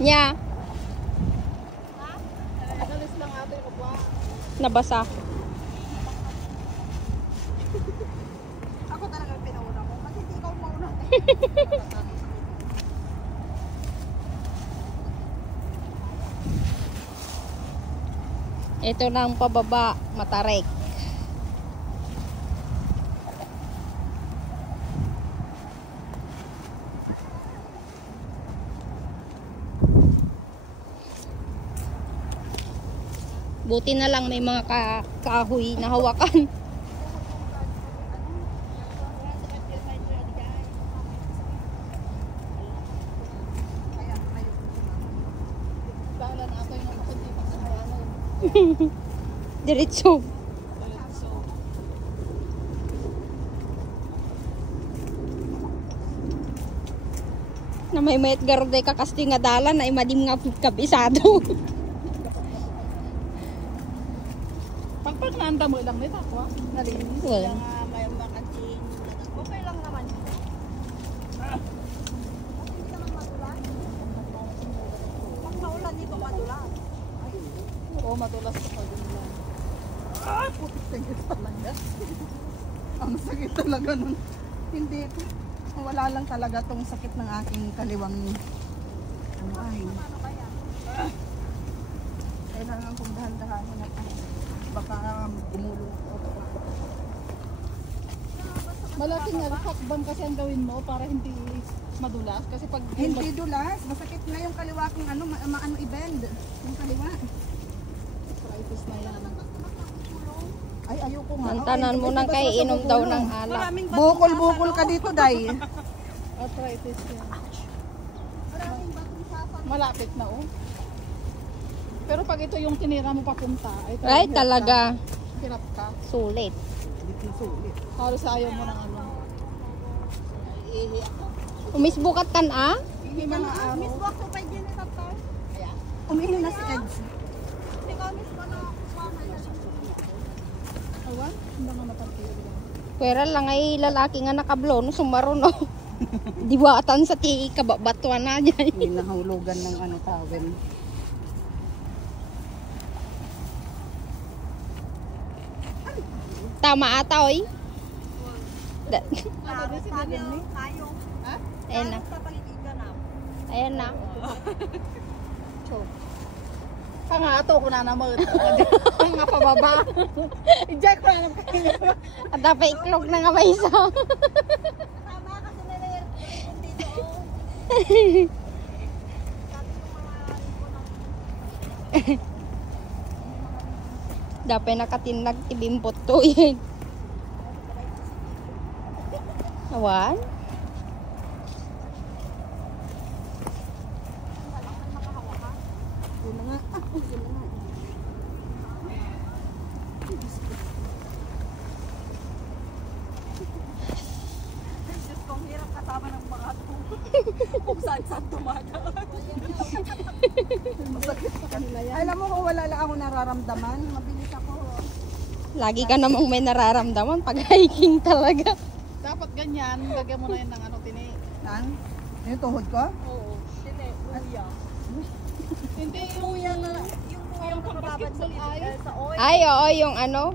Nya. Dalis lang ate ko ba? Nabasa. Ako talaga pinauna mo. Kasi hindi ikaw mauna. Ito na ang pababa, Matarik. Buti na lang may mga kahoy na hawakan. Diretso. Na may mayat garday kakasti nga dalan na imadim nga kabisado. Pagpag naanda mo lang nito ako. Nalinis. Well. May makating. Okay lang naman. Hindi naman madulas. Pag maulan dito madulas. Oo, madulas ko pa din lang. Ah, putik sakit talaga. Ang sakit talaga nun. Hindi. Wala lang talaga tong sakit ng aking kaliwang ano ay. Kailangan kong dahan-dahanin at baka gumulo. Malaking hakbang kasi ang gawin mo para hindi madulas. Kasi pag hindi dulas, masakit na yung kaliwa kong ano, maano i-bend. Yung kaliwa. Arthritis na yan. Ay, ayoko nga. Nantanan mo nang kay inom daw ng alak. Bukol-bukol ka dito, Day. Arthritis yan. Maraming batong sasang. Malapit na, oh. Pero pag ito yung tinira mo papunta, Ay, talaga. Hirap ka. Sulit. Sulit. Halos ayaw mo ng ano. Umisbukat kan ah? Hindi mga araw. Misbukat ko pa dyan ito to. Umihi na si Eds. Hindi ka misbukat na kumahan na siya. Awan? Hindi nga matarkiyo. Pwera lang ay lalaki nga nakablon, sumaruno. Diwatan sa ti kababatuan na dyan. Hindi nahulugan ng ano tawel. Tama ata oy. Ayan na. Ayan na. Pangato ko na naman. Ang nga pababa. I-jack ko na naman. At dapat iklog na nga may isa. Tama kasi nalayer dito. Dapat nakatinag tibimpot to yan. Awan? Kung hirap kasama ng mga kung saan tumadaan. Masakit sa kanila yan. Alam mo kung wala lang ako nararamdaman, mabilis ako. Lagi ka namang may nararamdaman pag hiking talaga. Dapat ganyan, lagyan mo na yun ng ano, tini. Nang? Yung tuhod ko? Oo. Tini, luya. Hindi, yung luya na, yung luya na basketball ay. Ay, oo, yung ano,